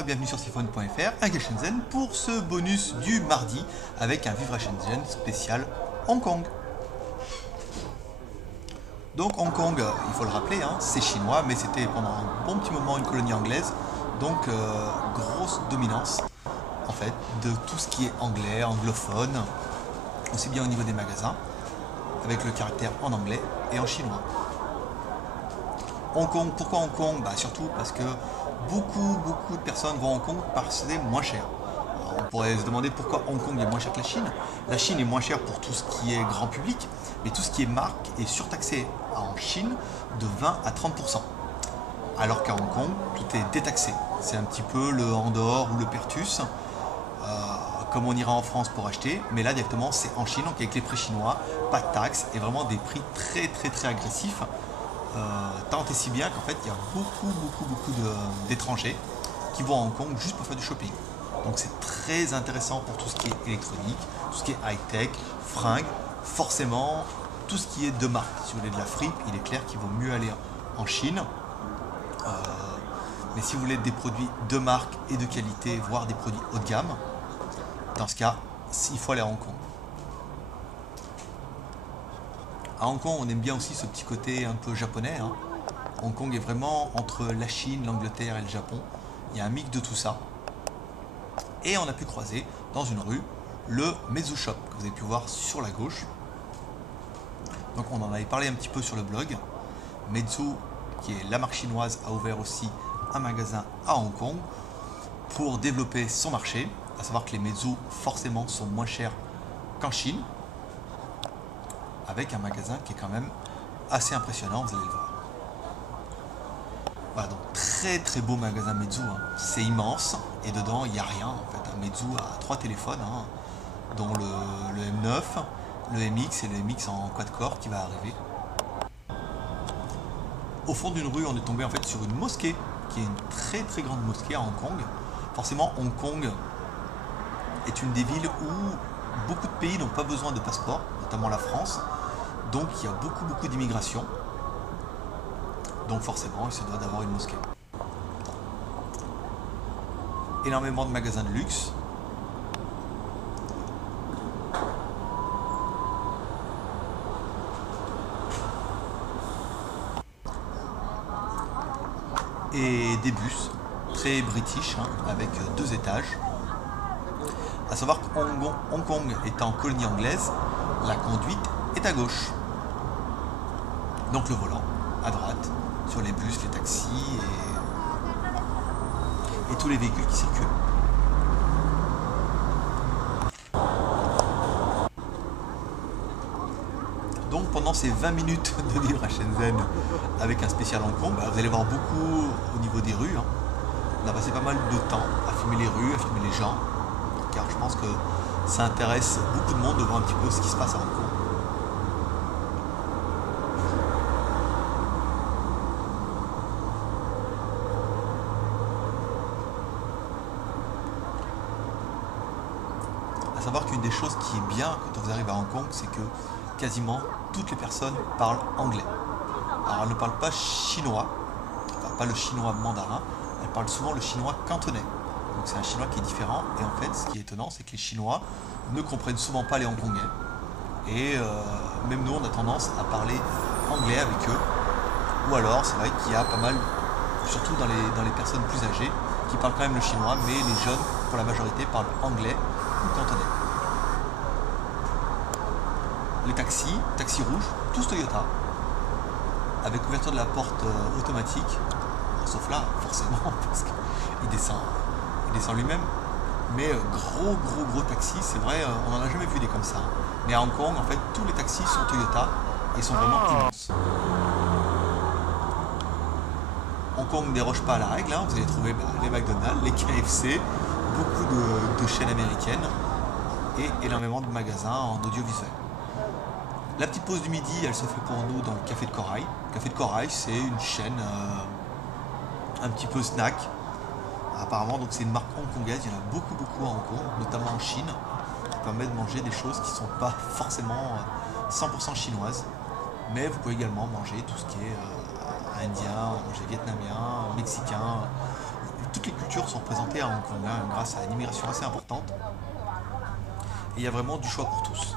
Bonsoir et bienvenue sur Siphon.fr, un Shenzhen pour ce bonus du mardi avec un Vivre à Shenzhen spécial Hong Kong. Donc Hong Kong, il faut le rappeler, hein, c'est chinois, mais c'était pendant un bon petit moment une colonie anglaise, donc grosse dominance en fait de tout ce qui est anglais, anglophone, aussi bien au niveau des magasins, avec le caractère en anglais et en chinois. Hong Kong, pourquoi Hong Kong? Surtout parce que beaucoup de personnes vont à Hong Kong parce que c'est moins cher. Alors, on pourrait se demander pourquoi Hong Kong est moins cher que la Chine. La Chine est moins chère pour tout ce qui est grand public, mais tout ce qui est marque est surtaxé en Chine de 20 à 30%. Alors qu'à Hong Kong, tout est détaxé. C'est un petit peu le Andorre ou le Pertus, comme on ira en France pour acheter, mais là directement c'est en Chine, donc avec les prix chinois, pas de taxes et vraiment des prix très agressifs. Tant et si bien qu'en fait il y a beaucoup d'étrangers qui vont à Hong Kong juste pour faire du shopping. Donc c'est très intéressant pour tout ce qui est électronique, tout ce qui est high-tech, fringues, forcément tout ce qui est de marque. Si vous voulez de la fripe, il est clair qu'il vaut mieux aller en Chine. Mais si vous voulez des produits de marque et de qualité, voire des produits haut de gamme, dans ce cas, il faut aller à Hong Kong. À Hong Kong, on aime bien aussi ce petit côté un peu japonais. Hein. Hong Kong est vraiment entre la Chine, l'Angleterre et le Japon. Il y a un mix de tout ça. Et on a pu croiser dans une rue le Meizu Shop que vous avez pu voir sur la gauche. Donc on en avait parlé un petit peu sur le blog. Meizu, qui est la marque chinoise, a ouvert aussi un magasin à Hong Kong pour développer son marché. À savoir que les Meizu forcément sont moins chers qu'en Chine, avec un magasin qui est quand même assez impressionnant, vous allez le voir. Voilà, donc très beau magasin Meizu, hein. C'est immense et dedans il n'y a rien en fait. Un Meizu a 3 téléphones, hein, dont le M9, le MX et le MX en quad-core qui va arriver. Au fond d'une rue, on est tombé en fait sur une mosquée, qui est une très grande mosquée à Hong Kong. Forcément, Hong Kong est une des villes où beaucoup de pays n'ont pas besoin de passeport, notamment la France. Donc il y a beaucoup d'immigration. Donc forcément, il se doit d'avoir une mosquée. Énormément de magasins de luxe. Et des bus très british, hein, avec 2 étages. A savoir que Hong Kong étant colonie anglaise, la conduite est à gauche. Donc le volant à droite sur les bus, les taxis et tous les véhicules qui circulent. Donc pendant ces 20 minutes de vivre à Shenzhen avec un spécial Hong Kong, vous allez voir beaucoup au niveau des rues. Hein. On a passé pas mal de temps à filmer les rues, à filmer les gens, car je pense que ça intéresse beaucoup de monde de voir un petit peu ce qui se passe à Hong Kong. À savoir qu'une des choses qui est bien quand vous arrivez à Hong Kong, c'est que quasiment toutes les personnes parlent anglais. Alors elles ne parlent pas chinois, enfin pas le chinois mandarin, elles parlent souvent le chinois cantonais. Donc c'est un chinois qui est différent, et en fait ce qui est étonnant, c'est que les Chinois ne comprennent souvent pas les Hongkongais. Et même nous on a tendance à parler anglais avec eux. Ou alors c'est vrai qu'il y a pas mal, surtout dans les personnes plus âgées, qui parlent quand même le chinois, mais les jeunes, pour la majorité, parlent anglais ou cantonais. Les taxis rouges, tous Toyota, avec ouverture de la porte automatique, sauf là, forcément, parce qu'il descend lui-même. Mais gros taxis, c'est vrai, on n'en a jamais vu des comme ça. Mais à Hong Kong, en fait, tous les taxis sont Toyota et sont vraiment immenses. Hong Kong ne déroge pas à la règle, hein. Vous allez trouver les McDonald's, les KFC, beaucoup de chaînes américaines et énormément de magasins en audiovisuel. La petite pause du midi, elle se fait pour nous dans le Café de Corail. Le Café de Corail, c'est une chaîne un petit peu snack. Apparemment, donc c'est une marque hongkongaise, il y en a beaucoup à Hong Kong, notamment en Chine, qui permet de manger des choses qui ne sont pas forcément 100% chinoises. Mais vous pouvez également manger tout ce qui est indien, manger vietnamien, mexicain, toutes les cultures sont représentées à Hong Kong, hein, grâce à une immigration assez importante. Et il y a vraiment du choix pour tous.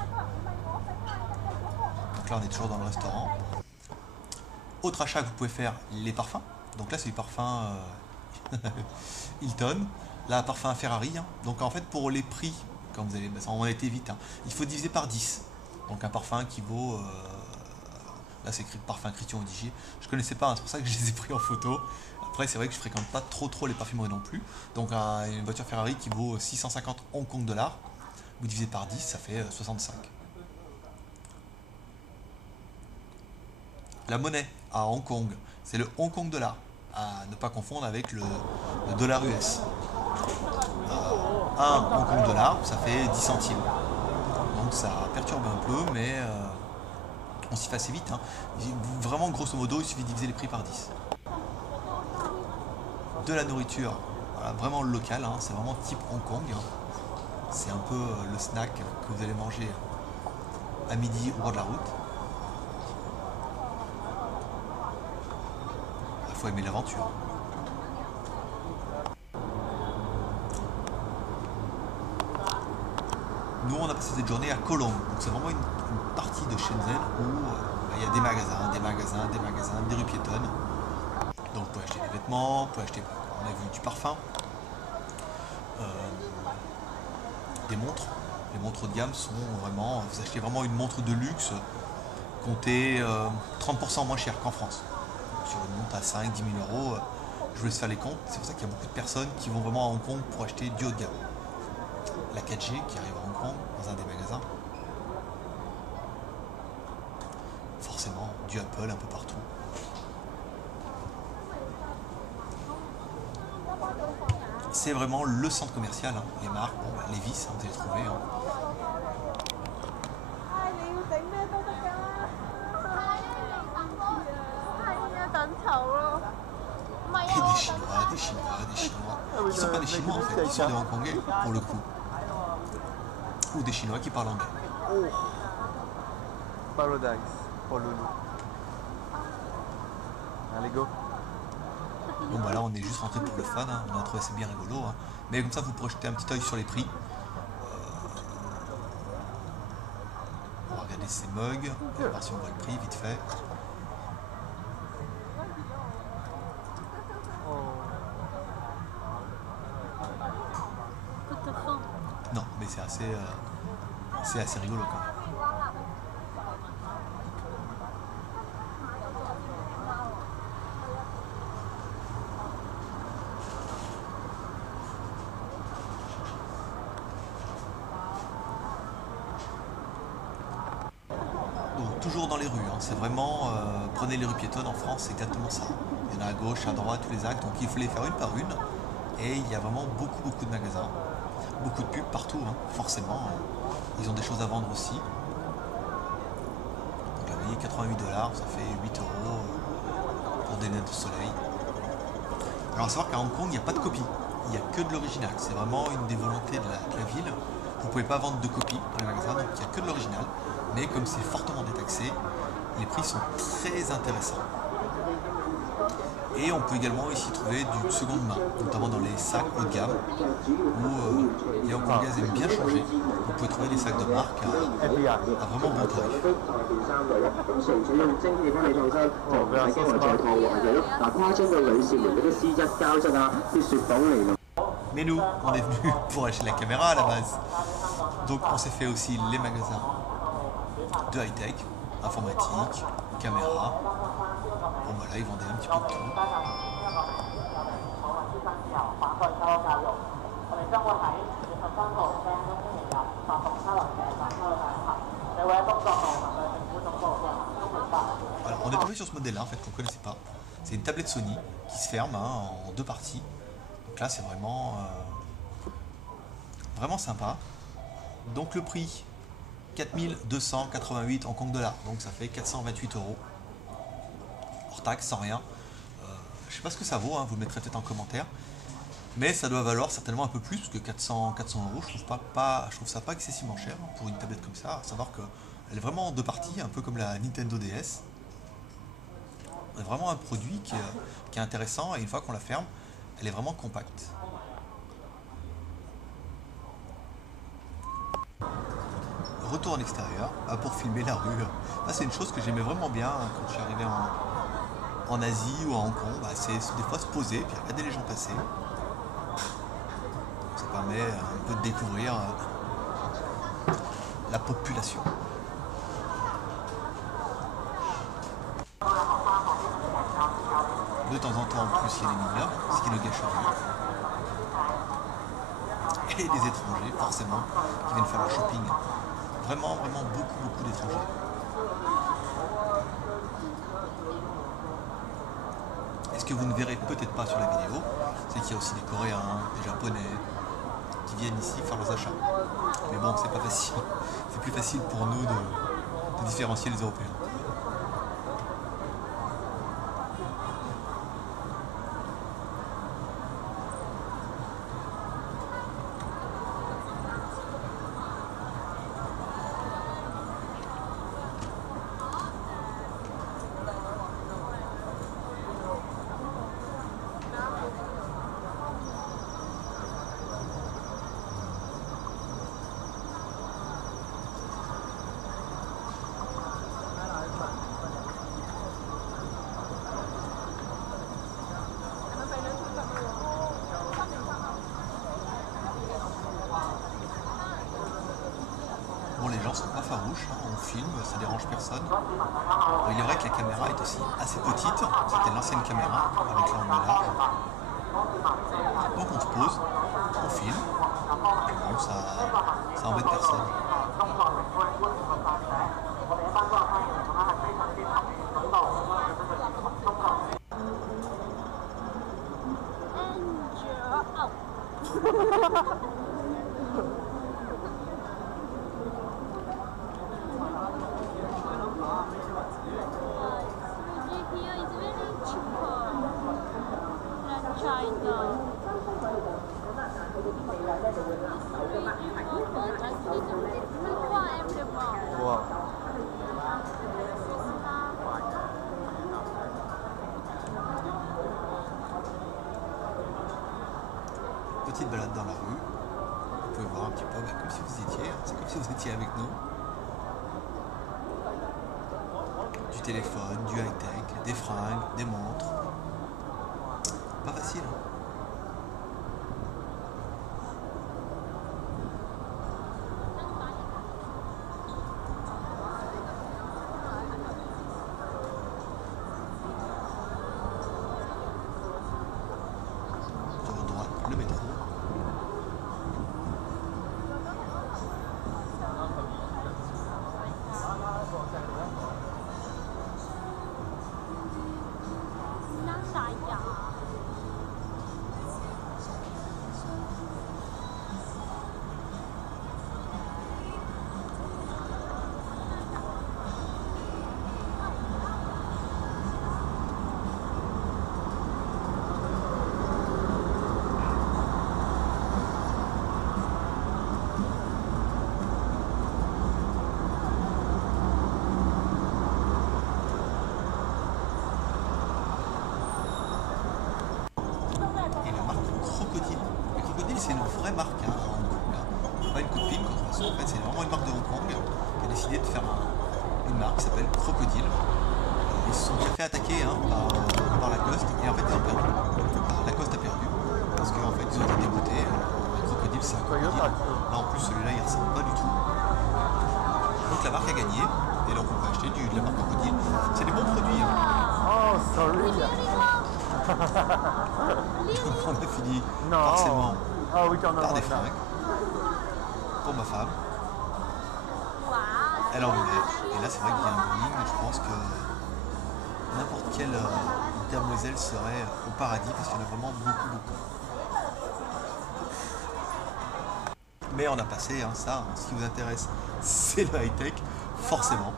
Donc là, on est toujours dans le restaurant. Autre achat que vous pouvez faire, les parfums. Donc là, c'est du parfum Hilton. Là, parfum Ferrari. Hein. Donc en fait, pour les prix, quand vous allez, on a été vite, hein, il faut diviser par 10. Donc un parfum qui vaut... là, c'est écrit parfum Christian Audigier. Je connaissais pas, hein, c'est pour ça que je les ai pris en photo. Après, c'est vrai que je fréquente pas trop les parfumeries non plus. Donc une voiture Ferrari qui vaut 650 Hong Kong dollars. Vous divisez par 10, ça fait 65. La monnaie à Hong Kong, c'est le Hong Kong dollar, à ne pas confondre avec le dollar US. Un Hong Kong dollar, ça fait 10 centimes. Donc ça perturbe un peu, mais on s'y fait assez vite. Hein. Vraiment, grosso modo, il suffit de diviser les prix par 10. De la nourriture, voilà, vraiment locale, hein, c'est vraiment type Hong Kong. Hein. C'est un peu le snack que vous allez manger à midi au bord de la route. Il faut aimer l'aventure. Nous, on a passé cette journée à Kolong. Donc c'est vraiment une partie de Shenzhen où il y a des magasins, des rues piétonnes. Donc vous pouvez acheter des vêtements, vous pouvez acheter, on a vu du parfum, des montres. Les montres haut de gamme sont vraiment, vous achetez vraiment une montre de luxe, comptez 30% moins cher qu'en France. Sur une montre à 5-10 000 euros, je vous laisse faire les comptes. C'est pour ça qu'il y a beaucoup de personnes qui vont vraiment à Hong Kong pour acheter du haut de gamme. La 4G qui arrive à Hong Kong dans un des magasins. Forcément, du Apple un peu partout. C'est vraiment le centre commercial, hein. Les marques, bon, Levi's, hein, vous allez trouver. Hein. Et des Chinois. Ils ne sont pas des Chinois en fait, ils sont des Hongkongais pour le coup. Ou des Chinois qui parlent anglais. Oh, Paradise pour Loulou. Allez, go. Bon bah là on est juste rentré pour le fun, hein. On a trouvé c'est bien rigolo. Hein. Mais comme ça vous pourrez jeter un petit œil sur les prix. On va regarder ces mugs, on va voir si on voit le prix vite fait. Non, mais c'est assez rigolo quand même. Donc toujours dans les rues, hein. C'est vraiment, prenez les rues piétonnes en France, c'est exactement ça. Il y en a à gauche, à droite, tous les axes, donc il faut les faire une par une. Et il y a vraiment beaucoup de magasins. Beaucoup de pubs partout, hein, forcément. Ils ont des choses à vendre aussi. Donc là, vous voyez, 88 $, ça fait 8 euros pour des lunettes de soleil. Alors, à savoir qu'à Hong Kong, il n'y a pas de copie. Il n'y a que de l'original. C'est vraiment une des volontés de la ville. Vous ne pouvez pas vendre de copie dans les magasins, donc il n'y a que de l'original. Mais comme c'est fortement détaxé, les prix sont très intéressants. Et on peut également ici trouver du seconde main, notamment dans les sacs haut de gamme, où les Hongkongais aiment bien changer. Vous pouvez trouver des sacs de marque à vraiment bon tarif. Mais nous, on est venus pour acheter la caméra à la base. Donc on s'est fait aussi les magasins de high-tech, informatique, caméra. Bon bah là ils vendaient un petit peu de tout. Voilà, on est tombé sur ce modèle là en fait qu'on ne connaissait pas. C'est une tablette Sony qui se ferme, hein, en deux parties. Donc là c'est vraiment sympa. Donc le prix 4288 Hong Kong dollars, donc ça fait 428 euros. Hors taxe, sans rien. Je sais pas ce que ça vaut, hein, vous le mettrez peut-être en commentaire. Mais ça doit valoir certainement un peu plus, parce que 400 euros, je trouve ça pas excessivement cher pour une tablette comme ça. À savoir qu'elle est vraiment en deux parties, un peu comme la Nintendo DS. C'est vraiment un produit qui est intéressant, et une fois qu'on la ferme, Elle est vraiment compacte. Retour en extérieur pour filmer la rue. C'est une chose que j'aimais vraiment bien quand je suis arrivé en Asie ou à Hong Kong. C'est des fois se poser puis regarder les gens passer. Ça permet un peu de découvrir la population. De temps en temps, en plus, il y a les mineurs, ce qui ne gâche rien. Et les étrangers, forcément, qui viennent faire leur shopping. Vraiment, vraiment beaucoup d'étrangers. Et ce que vous ne verrez peut-être pas sur la vidéo, c'est qu'il y a aussi des Coréens, des Japonais, qui viennent ici faire leurs achats. Mais bon, c'est pas facile. C'est plus facile pour nous de différencier les Européens. Bon, les gens sont pas farouches, on filme, ça dérange personne. Bon, il est vrai que la caméra est aussi assez petite, c'était l'ancienne caméra avec l'angle large. Donc on se pose, on filme, et bon, ça embête personne. Wow. Petite balade dans la rue, vous pouvez voir un petit peu comme si vous étiez, c'est comme si vous étiez avec nous. Du téléphone, du high-tech, des fringues, des montres. Pas facile, hein. Sur votre droite, le métro. C'est une vraie marque à Hong Kong. Pas une copine, de toute façon. En fait, c'est vraiment une marque de Hong Kong qui a décidé de faire une marque qui s'appelle Crocodile. Ils se sont déjà fait attaquer par Lacoste et en fait ils ont perdu. Lacoste a perdu parce qu'en fait ils ont été dégoûtés. Crocodile, c'est un crocodile. Là en plus celui-là il ressemble pas du tout. Donc la marque a gagné et donc on peut acheter de la marque Crocodile. C'est des bons produits. Oh, sorry. Donc on a fini Non. forcément Oh, we don't know par des about that. fringues pour ma femme. Elle en voulait. Et là c'est vrai qu'il y a un bowling, mais je pense que n'importe quelle demoiselle serait au paradis parce qu'il y en a vraiment beaucoup. Mais on a passé ça, ce qui vous intéresse, c'est le high-tech, forcément.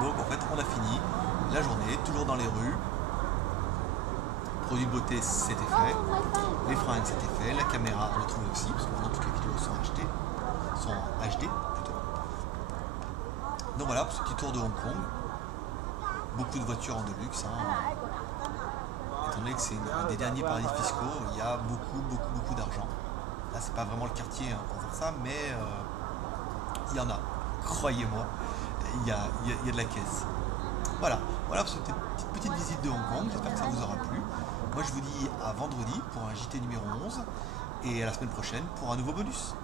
Donc en fait on a fini la journée, toujours dans les rues. Produits de beauté c'était fait, les fringues c'était fait, la caméra on l'a trouvé aussi, parce que maintenant toutes les vidéos sont achetées, sont HD plutôt. Donc voilà, pour ce petit tour de Hong Kong, beaucoup de voitures en Deluxe, étant donné que c'est un des derniers paradis fiscaux, il y a beaucoup d'argent. Là, c'est pas vraiment le quartier hein, pour faire ça, mais il y en a. Croyez-moi, il y a de la caisse. Voilà pour cette petite visite de Hong Kong. J'espère que ça vous aura plu. Moi, je vous dis à vendredi pour un JT numéro 11 et à la semaine prochaine pour un nouveau bonus.